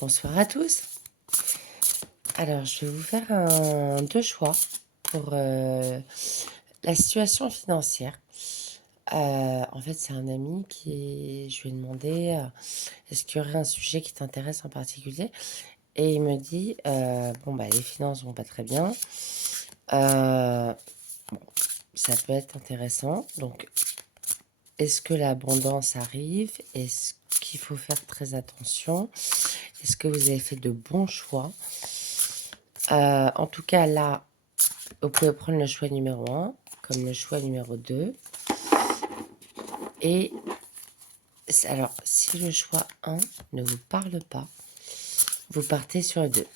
Bonsoir à tous. Alors, je vais vous faire deux choix pour la situation financière. En fait, c'est un ami je lui ai demandé est-ce qu'il y aurait un sujet qui t'intéresse en particulier? Et il me dit bon, bah, les finances vont pas très bien. Euh, Ça peut être intéressant. Donc, est-ce que l'abondance arrive? Est-ce qu'il faut faire très attention? Est-ce que vous avez fait de bons choix? En tout cas, là, vous pouvez prendre le choix numéro 1 comme le choix numéro 2. Et alors, si le choix 1 ne vous parle pas, vous partez sur le 2.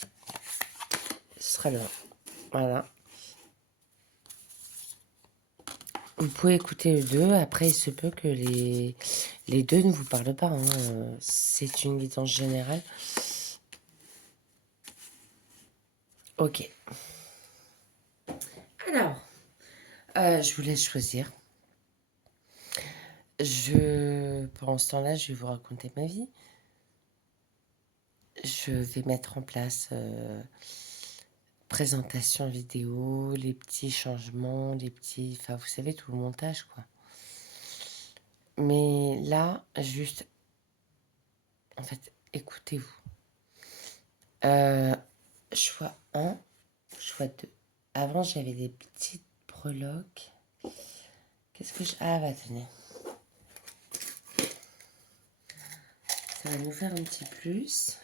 Ce sera le 1. Voilà. Vous pouvez écouter le 2. Après, il se peut que les deux ne vous parlent pas. C'est une guidance générale. Ok. Alors, je vous laisse choisir. Pendant ce temps-là, je vais vous raconter ma vie. Je vais mettre en place présentation vidéo, les petits changements, enfin, vous savez, tout le montage, quoi. Mais là, juste, en fait, écoutez-vous. Choix 1, choix 2. Avant, j'avais des petites breloques. Qu'est-ce que je... Ah, bah, tenez. Ça va nous faire un petit plus.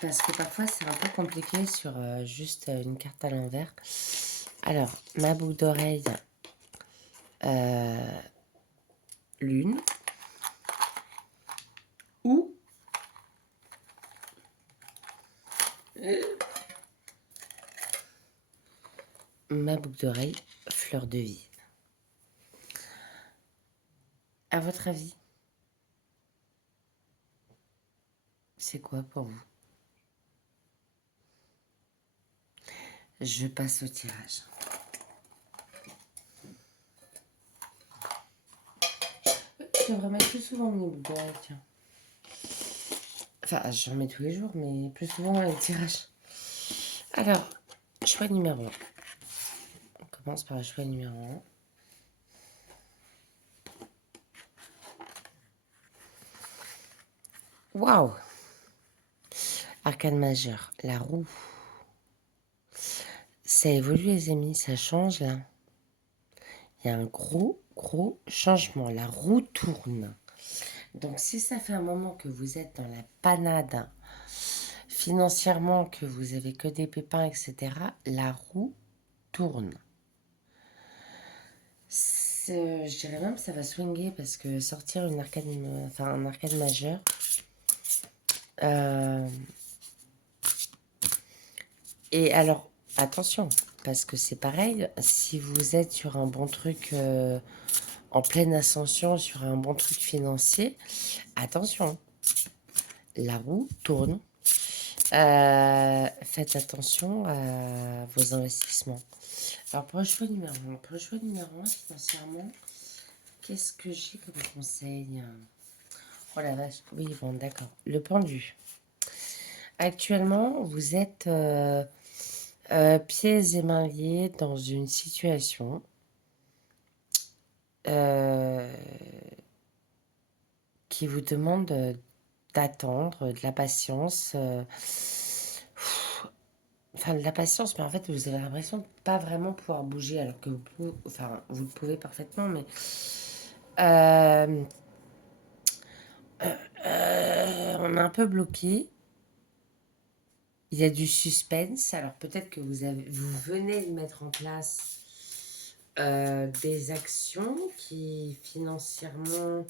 Parce que parfois, c'est un peu compliqué sur juste une carte à l'envers. Alors, ma boucle d'oreille, lune. Ou ma boucle d'oreille, fleur de vie. À votre avis, c'est quoi pour vous? Je passe au tirage. Je devrais mettre plus souvent mes boucles d'oreilles, tiens. Enfin, j'en mets tous les jours, mais plus souvent les tirages. Alors, choix numéro 1. On commence par le choix numéro 1. Waouh! Arcane majeur, la roue. Ça évolue, les amis, ça change là. Il y a un gros changement. La roue tourne. Donc, si ça fait un moment que vous êtes dans la panade financièrement, que vous avez que des pépins, etc., la roue tourne. Je dirais même que ça va swinguer parce que sortir un arcade majeur, et alors, attention, parce que c'est pareil, si vous êtes sur un bon truc en pleine ascension, sur un bon truc financier, attention, la roue tourne. Faites attention à vos investissements. Alors, pour le choix numéro 1, financièrement, qu'est-ce que j'ai comme conseil? Oh la vache, oui, bon, d'accord. Le pendu. Actuellement, vous êtes pieds et mains liés dans une situation qui vous demande d'attendre, de la patience. Enfin, de la patience, mais en fait, vous avez l'impression de pas vraiment pouvoir bouger, alors que vous le pouvez parfaitement, mais on est un peu bloqué. Il y a du suspense. Alors peut-être que vous venez de mettre en place des actions qui financièrement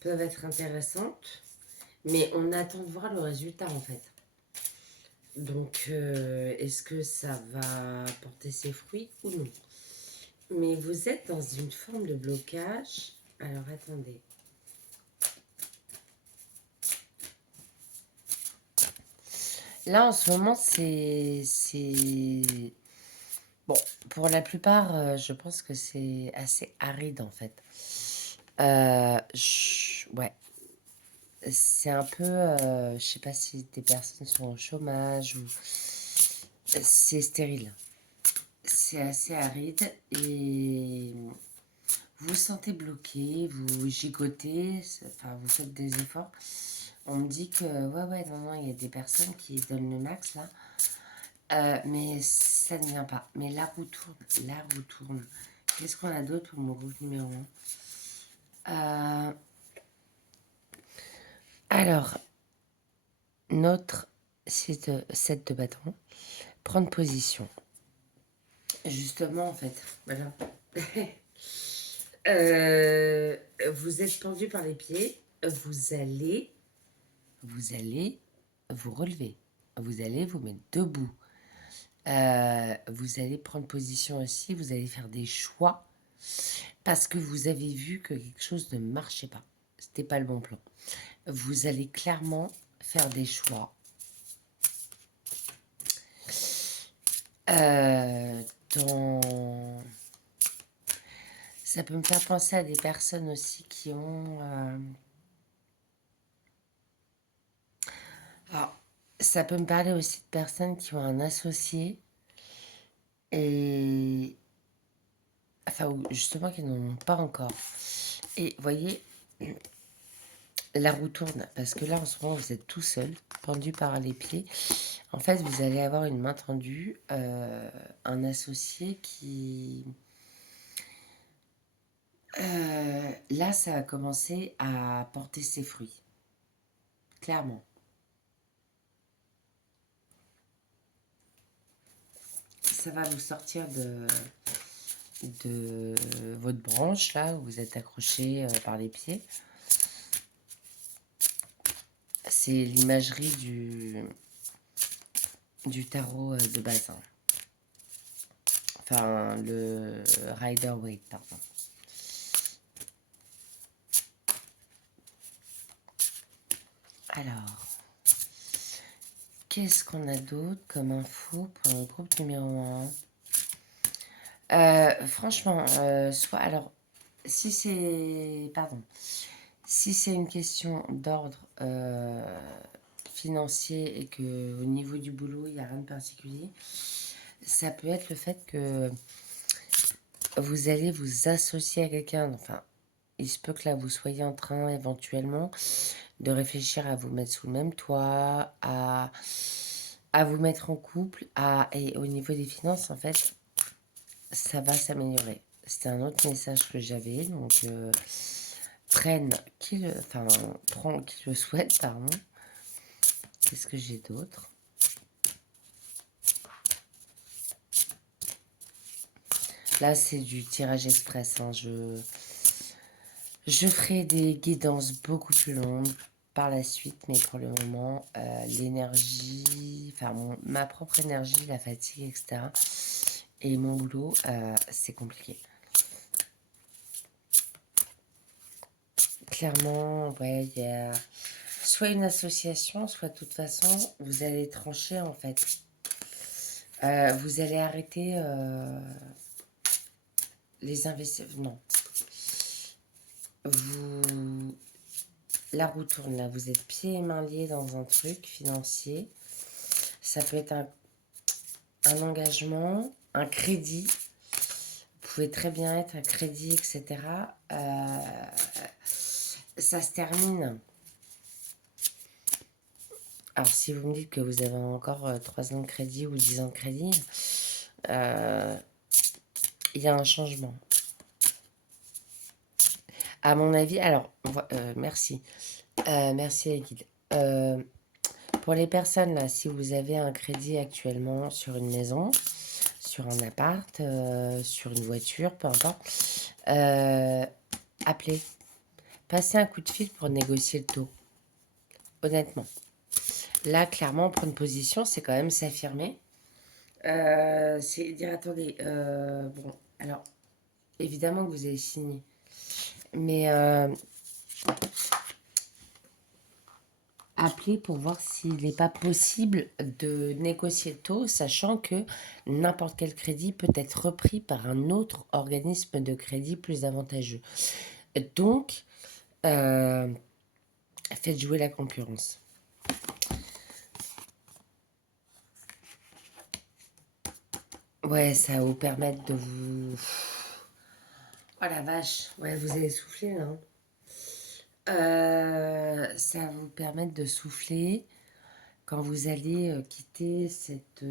peuvent être intéressantes, mais on attend de voir le résultat en fait. Donc est-ce que ça va porter ses fruits ou non? Mais vous êtes dans une forme de blocage. Alors attendez. Là en ce moment Bon, pour la plupart, je pense que c'est assez aride, en fait. Ouais, c'est un peu, je sais pas si des personnes sont au chômage ou c'est stérile. C'est assez aride et vous vous sentez bloqué, vous gigotez, enfin vous faites des efforts. On me dit que ouais, non, il y a des personnes qui donnent le max là. Mais ça ne vient pas. Mais la roue tourne, la roue tourne. Qu'est-ce qu'on a d'autre pour mon groupe numéro un? Alors, notre set de bâton, prendre position. Justement, en fait, voilà. Vous êtes pendu par les pieds, vous allez vous relever, vous allez vous mettre debout. Vous allez prendre position aussi, vous allez faire des choix parce que vous avez vu que quelque chose ne marchait pas. C'était pas le bon plan. Vous allez clairement faire des choix. Euh, dans... Ça peut me faire penser à des personnes aussi qui ont... Alors, ça peut me parler aussi de personnes qui ont un associé et... Enfin, justement, qui n'en ont pas encore. Et voyez, la roue tourne, parce que là, en ce moment, vous êtes tout seul, pendu par les pieds. En fait, vous allez avoir une main tendue, un associé qui... là, ça va commencer à porter ses fruits, clairement. Ça va vous sortir de votre branche, là, où vous êtes accroché par les pieds. C'est l'imagerie du tarot de base. Hein. Enfin, le Rider-Waite, pardon. Alors, qu'est-ce qu'on a d'autre comme info pour le groupe numéro 1? Franchement, soit... Alors, si c'est... Pardon. Si c'est une question d'ordre financier et que au niveau du boulot, il n'y a rien de particulier, ça peut être le fait que vous allez vous associer à quelqu'un. Enfin, il se peut que là, vous soyez en train éventuellement de réfléchir à vous mettre sous le même toit, à vous mettre en couple, et au niveau des finances, en fait, ça va s'améliorer. C'était un autre message que j'avais, donc prends qui le souhaite, pardon. Qu'est-ce que j'ai d'autre? Là, c'est du tirage express. Hein. Je ferai des guidances beaucoup plus longues par la suite, mais pour le moment, l'énergie, enfin ma propre énergie, la fatigue, etc. Et mon boulot, c'est compliqué. Clairement, ouais, il y a soit une association, soit de toute façon, vous allez trancher en fait. Vous allez arrêter les investissements. Non. La roue tourne là, vous êtes pieds et mains liés dans un truc financier. Ça peut être un engagement, un crédit. Vous pouvez très bien être un crédit, etc. Ça se termine. Alors, si vous me dites que vous avez encore 3 ans de crédit ou 10 ans de crédit, il y a un changement. À mon avis, alors, merci. Merci les guides. Pour les personnes, là, si vous avez un crédit actuellement sur une maison, sur un appart, sur une voiture, peu importe, appelez. Passez un coup de fil pour négocier le taux. Honnêtement. Là, clairement, prendre position, c'est quand même s'affirmer. C'est dire, attendez, bon, alors, évidemment que vous avez signé. Mais appeler pour voir s'il n'est pas possible de négocier le taux, sachant que n'importe quel crédit peut être repris par un autre organisme de crédit plus avantageux. Donc, euh, faites jouer la concurrence. Ouais, ça va vous permettre de vous... Oh la vache, ouais, vous allez souffler là. Ça va vous permettre de souffler quand vous allez quitter cette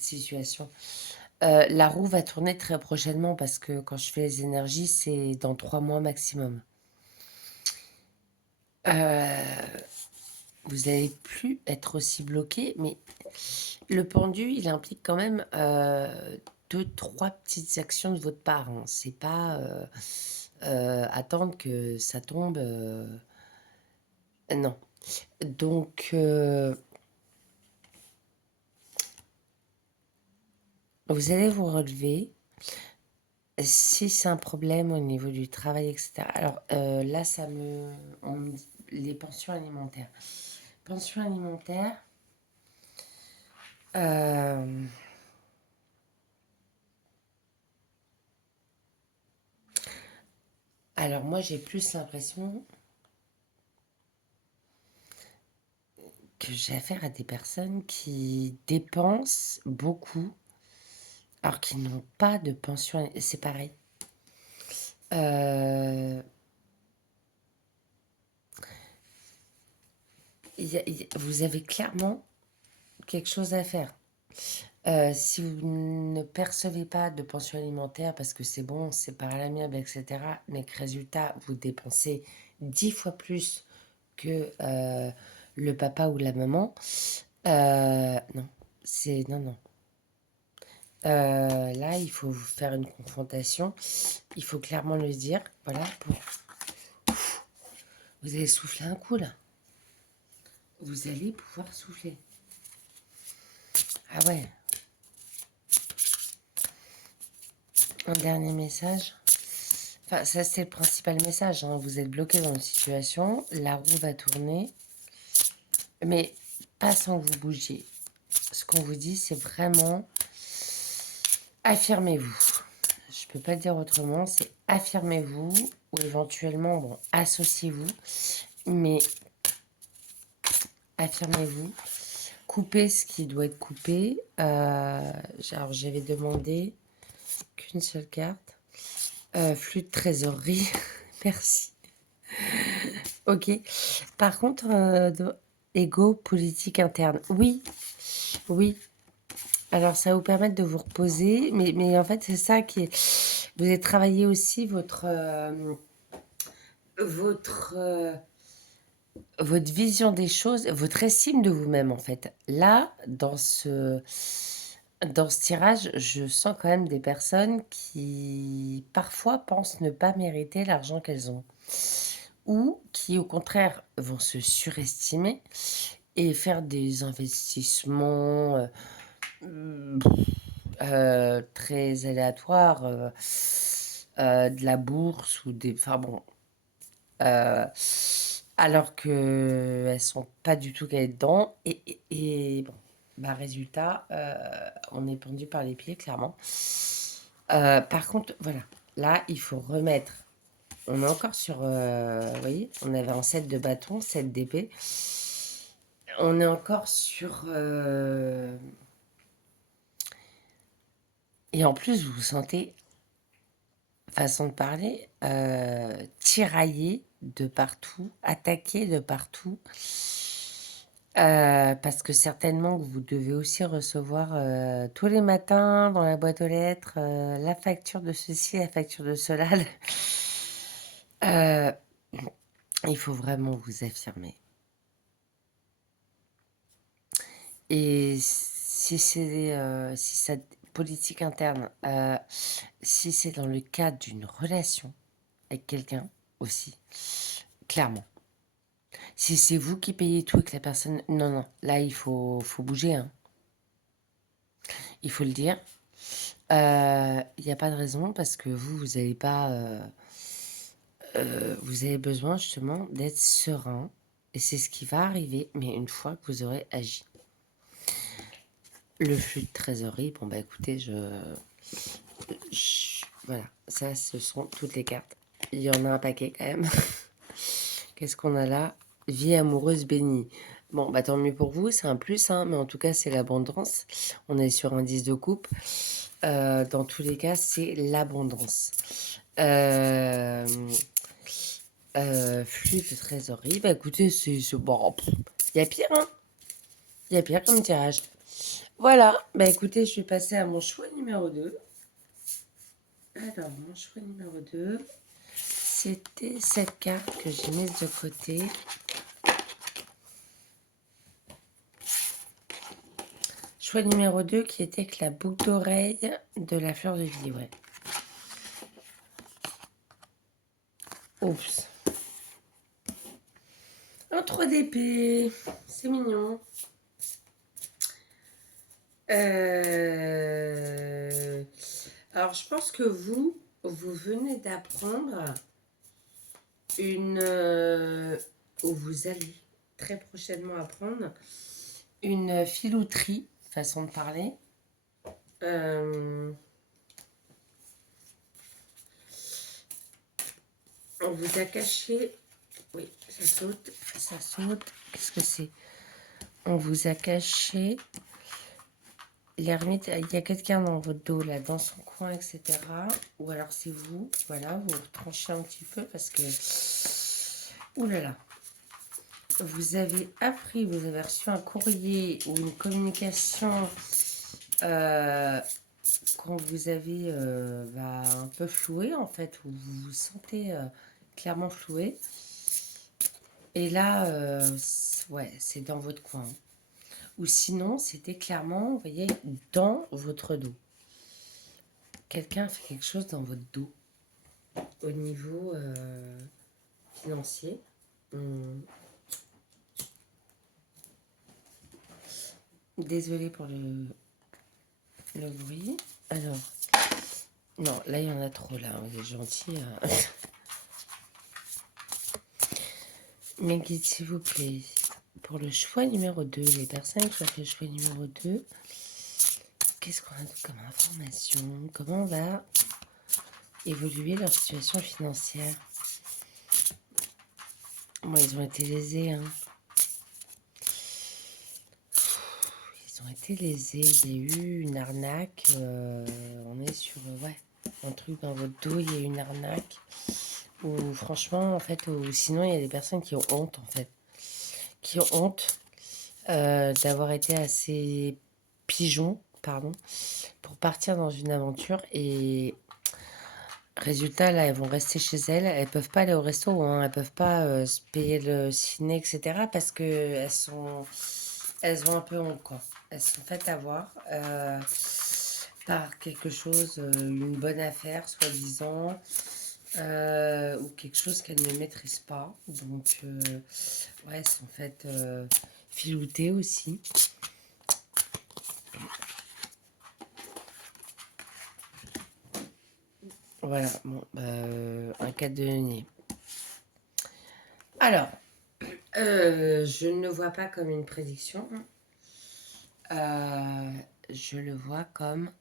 situation. La roue va tourner très prochainement parce que quand je fais les énergies, c'est dans 3 mois maximum. Vous n'allez plus être aussi bloqué, mais le pendu, il implique quand même 2, 3 petites actions de votre part, hein. C'est pas attendre que ça tombe. Non. Donc, vous allez vous relever. Si c'est un problème au niveau du travail, etc. Alors là, on me dit les pensions alimentaires. Pensions alimentaires. euh, alors moi, j'ai plus l'impression que j'ai affaire à des personnes qui dépensent beaucoup alors qu'ils n'ont pas de pension. C'est pareil. Euh, vous avez clairement quelque chose à faire. Si vous ne percevez pas de pension alimentaire parce que c'est bon, c'est par l'amiable, etc., mais que résultat, vous dépensez 10 fois plus que le papa ou la maman, non, c'est non, non. Là, il faut faire une confrontation. Il faut clairement le dire. Voilà. Vous allez souffler un coup là. Vous allez pouvoir souffler. Ah ouais. Un dernier message. Enfin, ça, c'est le principal message, hein. Vous êtes bloqué dans une situation. La roue va tourner. Mais pas sans que vous bougiez. Ce qu'on vous dit, c'est vraiment affirmez-vous. Je peux pas dire autrement, c'est affirmez-vous ou éventuellement, bon, associez-vous, mais affirmez-vous. Coupez ce qui doit être coupé. Alors, j'avais demandé qu'une seule carte. Flux de trésorerie. Merci. Ok. Par contre, égo politique interne. Oui, oui. Alors, ça va vous permettre de vous reposer, mais en fait, c'est ça qui est... Vous avez travaillé aussi votre vision des choses, votre estime de vous-même, en fait. Là, dans ce tirage, je sens quand même des personnes qui, parfois, pensent ne pas mériter l'argent qu'elles ont. Ou qui, au contraire, vont se surestimer et faire des investissements très aléatoires, de la bourse ou des... Enfin bon, euh, alors qu'elles sont pas du tout calées dedans. Et bon, bah, résultat, on est pendu par les pieds, clairement. Par contre, voilà, là, il faut remettre. On est encore sur, vous voyez, on avait un 7 de bâton, 7 d'épée. On est encore sur... et en plus, vous vous sentez, façon de parler, tiraillé de partout, attaqué de partout. Parce que certainement que vous devez aussi recevoir tous les matins dans la boîte aux lettres la facture de ceci, la facture de cela. Euh, il faut vraiment vous affirmer. Et si cette politique interne, si c'est dans le cadre d'une relation avec quelqu'un aussi, clairement. Si c'est vous qui payez tout et que la personne... Non, non, là, il faut bouger, hein. Il faut le dire. Il n'y a pas de raison parce que vous n'allez pas vous avez besoin justement d'être serein. Et c'est ce qui va arriver, mais une fois que vous aurez agi. Le flux de trésorerie, bon bah écoutez, voilà, ça ce sont toutes les cartes. Il y en a un paquet quand même. Qu'est-ce qu'on a là? Vie amoureuse bénie. Bon, bah tant mieux pour vous, c'est un plus, hein, mais en tout cas c'est l'abondance. On est sur un 10 de coupe. Dans tous les cas, c'est l'abondance. Flux de trésorerie, bah écoutez, c'est bon, il y a pire, hein. Il y a pire comme tirage. Voilà, bah écoutez, je vais passer à mon choix numéro 2. Alors, mon choix numéro 2, c'était cette carte que j'ai mise de côté. Choix numéro 2 qui était que la boucle d'oreille de la fleur de vie, ouais. Oups. Un 3 d'épée, c'est mignon. Alors, je pense que vous venez d'apprendre ou vous allez très prochainement apprendre une filouterie, façon de parler. On vous a caché... Oui, ça saute, ça saute. Qu'est-ce que c'est? On vous a caché... L'ermite, il y a quelqu'un dans votre dos, là, dans son coin, etc. Ou alors c'est vous, voilà, vous tranchez un petit peu parce que... Ouh là là. Vous avez appris, vous avez reçu un courrier ou une communication quand vous avez un peu floué, en fait, où vous vous sentez clairement floué. Et là, ouais, c'est dans votre coin. Ou sinon, c'était clairement, vous voyez, dans votre dos. Quelqu'un fait quelque chose dans votre dos au niveau financier. Désolée pour le bruit. Alors, non, là, il y en a trop, là. Vous êtes gentil. Mais guide, s'il vous plaît, pour le choix numéro 2, les personnes qui ont fait le choix numéro 2, qu'est-ce qu'on a comme information? Comment va évoluer leur situation financière? Bon, ils ont été lésés, hein. Ils ont été lésés. Il y a eu une arnaque. On est sur, ouais, un truc dans votre dos. Il y a eu une arnaque. Ou franchement, en fait, ou sinon, il y a des personnes qui ont honte, en fait. Qui ont honte d'avoir été assez pigeons, pardon, pour partir dans une aventure. Et résultat, là, elles vont rester chez elles. Elles peuvent pas aller au resto, hein. Elles peuvent pas se payer le ciné, etc. Parce que elles ont un peu honte, quoi. Elles sont faites avoir par quelque chose, une bonne affaire, soi-disant, ou quelque chose qu'elles ne maîtrisent pas. Donc, ouais, elles sont faites filouter aussi. Voilà, bon, un 4 de denier. Alors, je ne le vois pas comme une prédiction. Je le vois comme...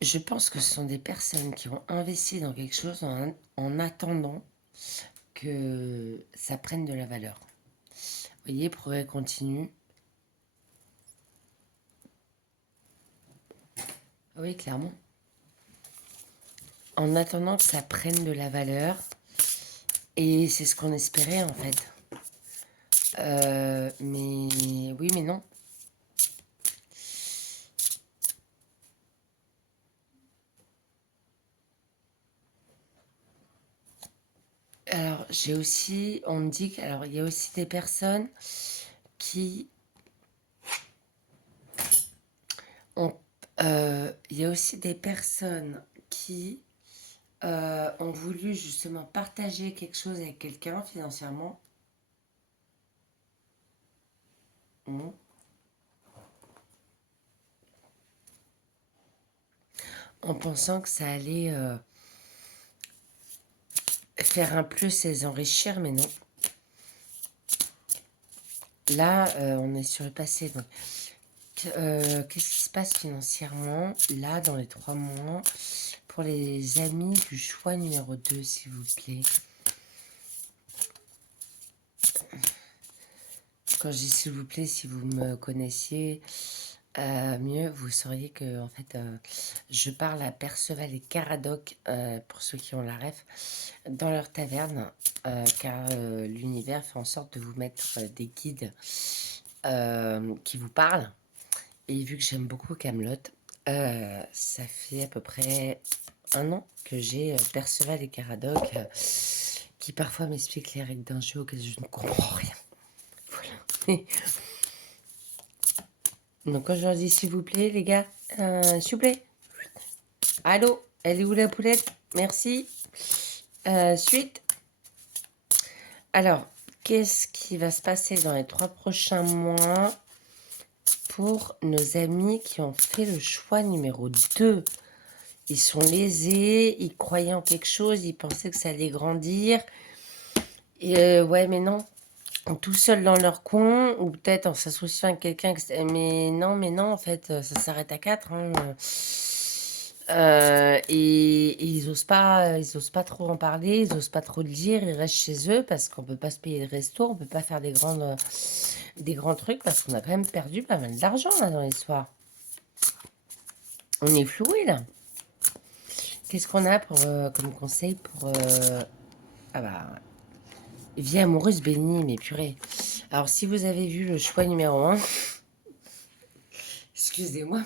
Je pense que ce sont des personnes qui ont investi dans quelque chose en attendant que ça prenne de la valeur. Vous voyez, progrès continu. Oui, clairement. En attendant que ça prenne de la valeur. Et c'est ce qu'on espérait, en fait. Mais oui, mais non. Alors, j'ai aussi, on me dit alors il y a aussi des personnes qui ont, il y a aussi des personnes qui ont voulu justement partager quelque chose avec quelqu'un financièrement. En pensant que ça allait faire un plus, c'est s'enrichir, mais non. Là, on est sur le passé. Donc, qu'est-ce qui se passe financièrement, là, dans les 3 mois, pour les amis du choix numéro 2, s'il vous plaît? Quand je dis s'il vous plaît, si vous me connaissiez mieux, vous sauriez que en fait, je parle à Perceval et Caradoc, pour ceux qui ont la ref, dans leur taverne, car l'univers fait en sorte de vous mettre des guides qui vous parlent. Et vu que j'aime beaucoup Camelot, ça fait à peu près 1 an que j'ai Perceval et Caradoc qui parfois m'expliquent les règles d'un jeu auquel je ne comprends rien. Voilà. Donc quand je leur dis s'il vous plaît, les gars, s'il vous plaît. Allô, elle est où la poulette? Merci. Suite. Alors, qu'est-ce qui va se passer dans les 3 prochains mois pour nos amis qui ont fait le choix numéro 2? Ils sont lésés, ils croyaient en quelque chose, ils pensaient que ça allait grandir. Et ouais, mais non. Tout seuls dans leur coin, ou peut-être en s'associant avec quelqu'un. Mais non, en fait, ça s'arrête à 4. Hein. Et ils osent pas trop en parler, ils osent pas trop le dire, ils restent chez eux parce qu'on peut pas se payer le resto, on peut pas faire des grands trucs parce qu'on a quand même perdu pas mal d'argent là dans l'histoire. On est floué là. Qu'est-ce qu'on a pour, comme conseil pour... Ah bah... Vie amoureuse bénie, mais purée. Alors si vous avez vu le choix numéro 1, excusez-moi.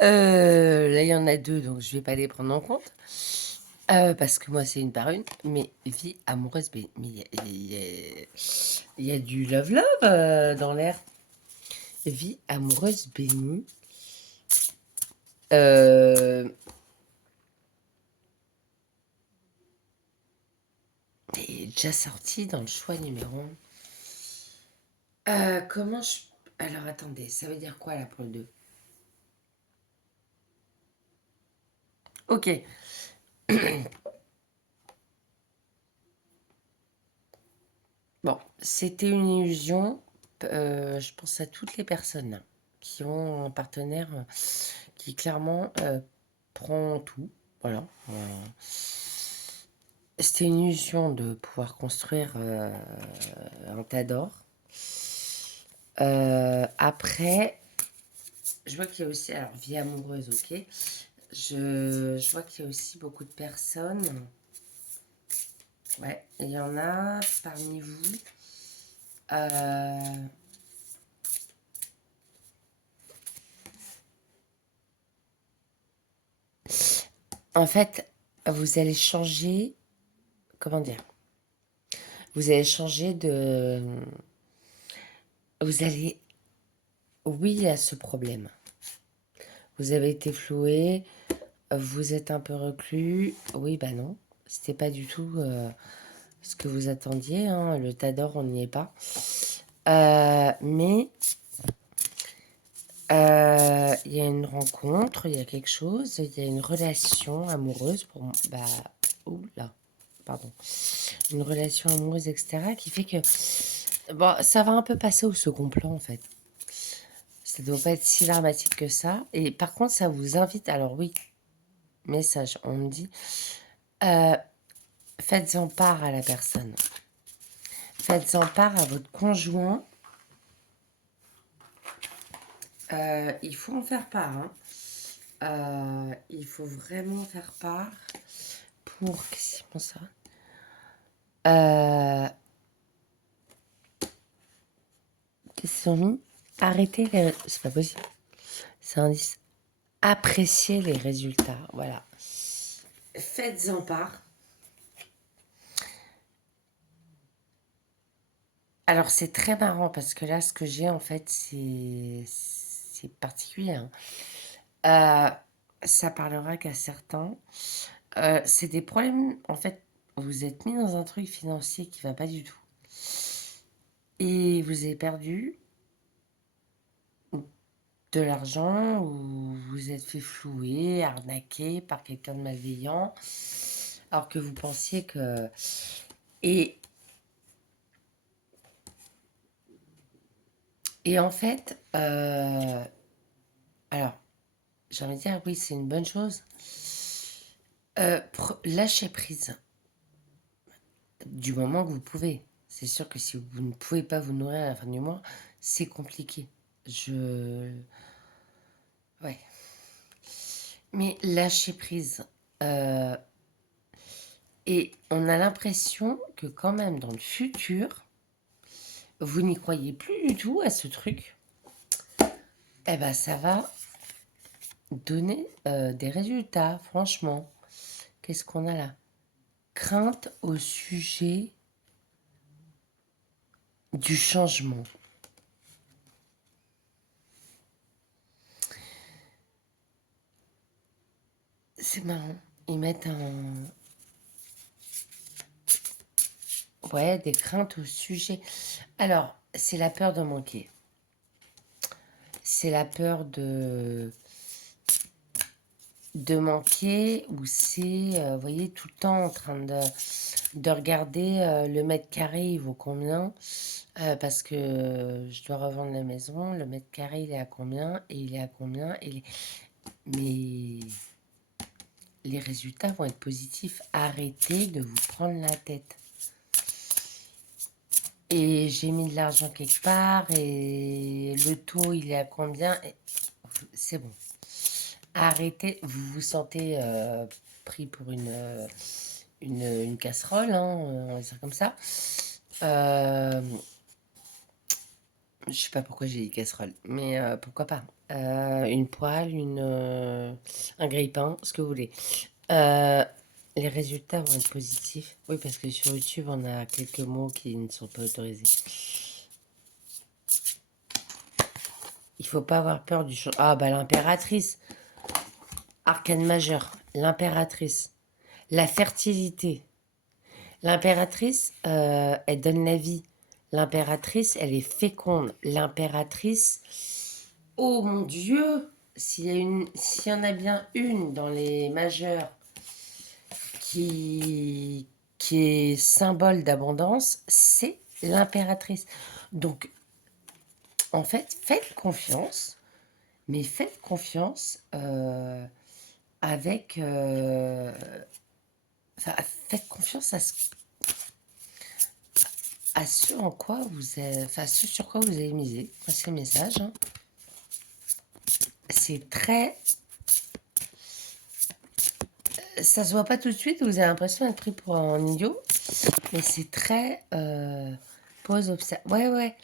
Là, il y en a 2, donc je vais pas les prendre en compte. Parce que moi, c'est une par une. Mais vie amoureuse, mais il y a du love-love dans l'air. Vie amoureuse bénie. Est déjà sorti dans le choix numéro 1. Comment je... Alors, attendez, ça veut dire quoi là pour le 2? Ok. Bon, c'était une illusion. Je pense à toutes les personnes là, qui ont un partenaire qui clairement prend tout. Voilà. C'était une illusion de pouvoir construire un tas d'or. Après, je vois qu'il y a aussi, alors vie amoureuse, ok. Je vois qu'il y a aussi beaucoup de personnes. Ouais, il y en a parmi vous. En fait, vous allez changer, comment dire? Vous allez changer de... Vous allez... Oui à ce problème. Vous avez été floué, vous êtes un peu reclus. Oui, bah non, c'était pas du tout ce que vous attendiez. Hein. Le tas d'or, on n'y est pas. Mais il y a une rencontre, il y a quelque chose, il y a une relation amoureuse pour... Bah, oula, pardon. Une relation amoureuse, etc. qui fait que... Bon, ça va un peu passer au second plan, en fait. Ça ne doit pas être si dramatique que ça. Et par contre, ça vous invite... Alors oui, message, on me dit... faites-en part à la personne. Faites-en part à votre conjoint. Il faut en faire part. Hein. Il faut vraiment faire part pour... Qu'est-ce qu'ils font ça? Qu'est-ce qu'ils ont mis? Arrêtez les... C'est pas possible. C'est un indice. Appréciez les résultats. Voilà. Faites-en part. Alors, c'est très marrant parce que là, ce que j'ai, en fait, c'est particulier. Hein. Ça parlera qu'à certains. C'est des problèmes, en fait, vous êtes mis dans un truc financier qui va pas du tout. Et vous avez perdu de l'argent ou vous êtes fait flouer, arnaquer par quelqu'un de malveillant, alors que vous pensiez que... Et, et en fait, alors, j'ai envie de dire, oui, c'est une bonne chose. Lâchez prise du moment que vous pouvez. C'est sûr que si vous ne pouvez pas vous nourrir à la fin du mois, c'est compliqué. Je... Ouais. Mais lâchez prise. Euh, et on a l'impression que quand même dans le futur, vous n'y croyez plus du tout à ce truc. Eh ben ça va donner des résultats, franchement. Qu'est-ce qu'on a là? Crainte au sujet du changement. C'est marrant. Ils mettent un... Ouais, des craintes au sujet. Alors, c'est la peur de manquer. C'est la peur de manquer ou c'est, vous voyez, tout le temps en train de regarder le mètre carré, il vaut combien parce que je dois revendre la maison, le mètre carré, il est à combien et il est à combien mais les résultats vont être positifs. Arrêtez de vous prendre la tête. Et j'ai mis de l'argent quelque part et le taux, il est à combien? C'est bon. Arrêtez, vous vous sentez pris pour une casserole, hein, on va dire comme ça. Je sais pas pourquoi j'ai dit casserole, mais pourquoi pas. Une poêle, un grille-pain, ce que vous voulez. Euh, les résultats vont être positifs. Oui, parce que sur YouTube, on a quelques mots qui ne sont pas autorisés. Il faut pas avoir peur du changement. Ah, bah l'impératrice. Arcane majeur. L'impératrice. La fertilité. L'impératrice, elle donne la vie. L'impératrice, elle est féconde. L'impératrice, oh mon Dieu, s'il y en a bien une dans les majeurs qui, qui est symbole d'abondance, c'est l'impératrice. Donc, en fait, faites confiance, mais faites confiance avec... enfin, faites confiance à ce en quoi vous avez, enfin, ce sur quoi vous avez misé. Voici le message. Hein. C'est très... Ça se voit pas tout de suite, vous avez l'impression d'être pris pour un idiot, mais c'est très... pause, observe. Ouais, ouais.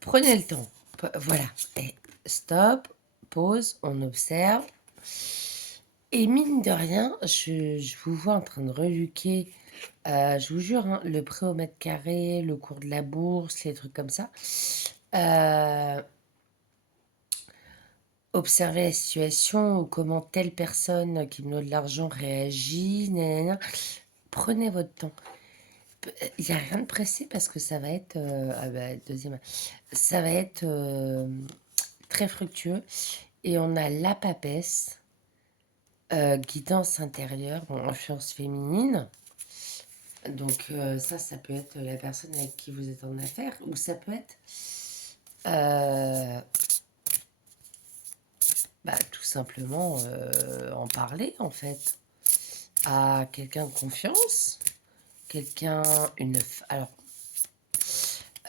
Prenez le temps. Voilà. Et stop, pause, on observe. Et mine de rien, je vous vois en train de reluquer, je vous jure, hein, le prix au mètre carré, le cours de la bourse, les trucs comme ça. Observer la situation ou comment telle personne qui me donne de l'argent réagit. Nanana. Prenez votre temps. Il n'y a rien de pressé parce que ça va être... ah bah, deuxième. Ça va être très fructueux. Et on a la papesse, guidance intérieure, bon, influence féminine. Donc ça peut être la personne avec qui vous êtes en affaires, ou ça peut être tout simplement en parler en fait à quelqu'un de confiance, quelqu'un, alors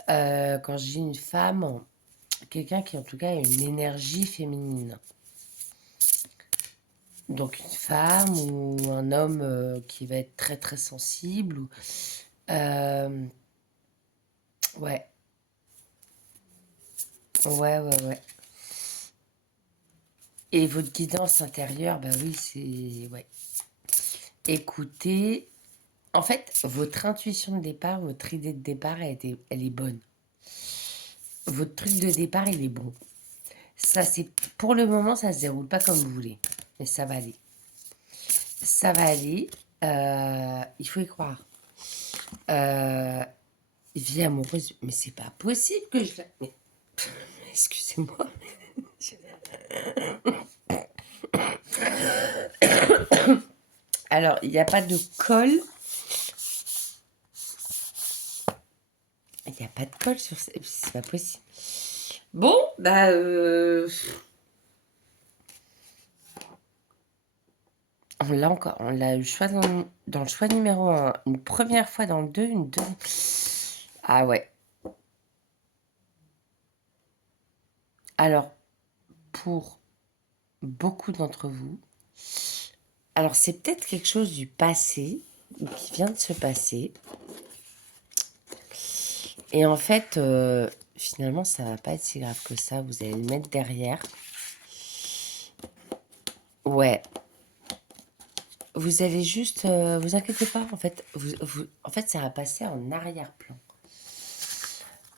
quand je dis une femme, quelqu'un qui en tout cas a une énergie féminine. Donc une femme ou un homme qui va être très très sensible. Ouais, ouais. Et votre guidance intérieure, bah oui, c'est... Ouais. Écoutez, en fait, votre intuition de départ, votre idée de départ, elle est bonne. Votre truc de départ, il est bon. Ça, c'est... Pour le moment, ça se déroule pas comme vous voulez. Mais ça va aller. Ça va aller. Il faut y croire. Vie amoureuse, mais c'est pas possible que je... Mais Excusez-moi. Alors, il n'y a pas de colle. Il n'y a pas de colle sur... C'est pas possible. Bon, bah... On l'a encore. On l'a eu choix dans le choix numéro 1. Une première fois dans le 2, une deuxième... Ah ouais. Alors, pour beaucoup d'entre vous, alors c'est peut-être quelque chose du passé, ou qui vient de se passer. Et en fait, finalement, ça va pas être si grave que ça. Vous allez le mettre derrière. Ouais. Vous allez juste... vous inquiétez pas, en fait. En fait, ça va passer en arrière-plan.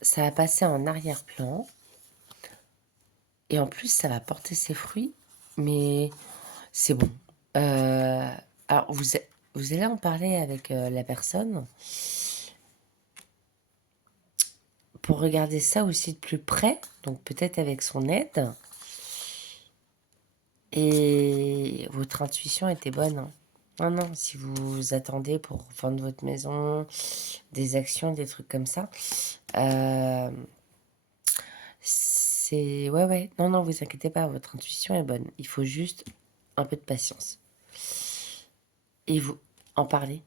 Ça va passer en arrière-plan. Et en plus, ça va porter ses fruits. Mais c'est bon. Alors, vous allez en parler avec la personne pour regarder ça aussi de plus près. Donc, peut-être avec son aide. Et votre intuition était bonne, hein. Non, non, si vous vous attendez pour vendre votre maison, des actions, des trucs comme ça, c'est... Ouais, ouais. Non, non, vous inquiétez pas, votre intuition est bonne. Il faut juste un peu de patience. Et vous en parlez.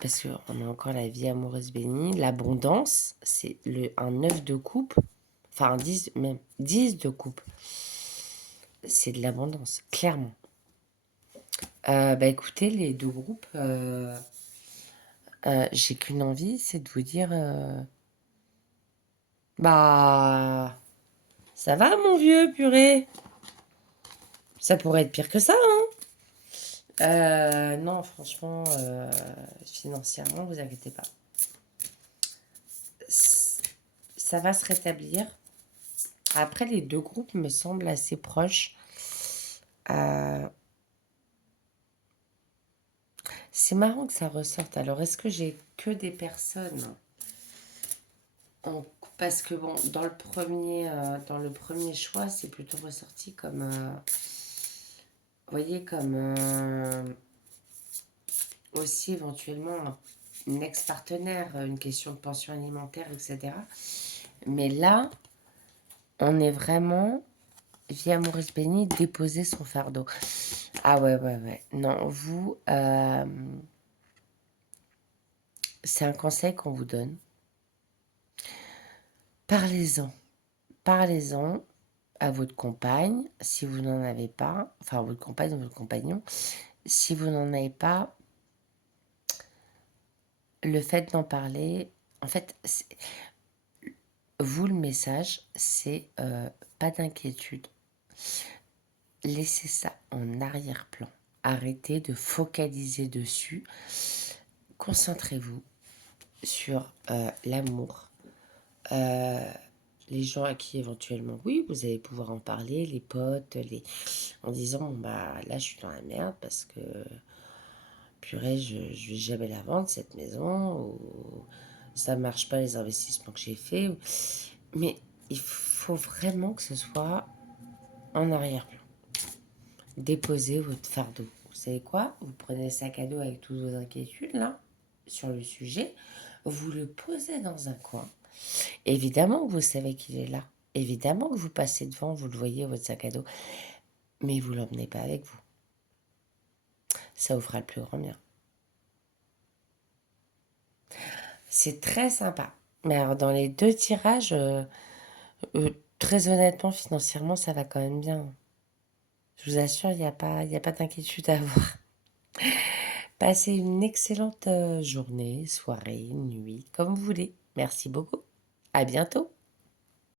Parce qu'on a encore la vie amoureuse bénie. L'abondance, c'est un 9 de coupe. Enfin, un 10, même 10 de coupe. C'est de l'abondance, clairement. Bah écoutez, les deux groupes, j'ai qu'une envie, c'est de vous dire, bah, ça va mon vieux, purée. Ça pourrait être pire que ça, hein. Non, franchement, financièrement, vous inquiétez pas. Ça va se rétablir. Après, les deux groupes me semblent assez proches. C'est marrant que ça ressorte. Alors, est-ce que j'ai que des personnes parce que bon, dans le premier choix, c'est plutôt ressorti comme, vous voyez, comme aussi éventuellement un ex-partenaire, une question de pension alimentaire, etc. Mais là, on est vraiment, via Maurice Béni, déposer son fardeau. Ah ouais, ouais, ouais. Non, vous, c'est un conseil qu'on vous donne. Parlez-en. Parlez-en à votre compagne, si vous n'en avez pas, enfin votre compagne ou votre compagnon, si vous n'en avez pas, le fait d'en parler, en fait, vous, le message, c'est pas d'inquiétude. Laissez ça en arrière-plan. Arrêtez de focaliser dessus. Concentrez-vous sur l'amour. Les gens à qui éventuellement, oui, vous allez pouvoir en parler, les potes, en disant, bon, bah là, je suis dans la merde parce que, purée, je vais jamais la vendre, cette maison, ou ça marche pas les investissements que j'ai faits. Mais il faut vraiment que ce soit en arrière-plan. Déposez votre fardeau. Vous savez quoi? Vous prenez le sac à dos avec toutes vos inquiétudes, là, sur le sujet, vous le posez dans un coin. Évidemment que vous savez qu'il est là. Évidemment que vous passez devant, vous le voyez, votre sac à dos. Mais vous ne l'emmenez pas avec vous. Ça vous fera le plus grand bien. C'est très sympa. Mais alors, dans les deux tirages, très honnêtement, financièrement, ça va quand même bien. Je vous assure, il y a pas d'inquiétude à avoir. Passez une excellente journée, soirée, nuit, comme vous voulez. Merci beaucoup. À bientôt.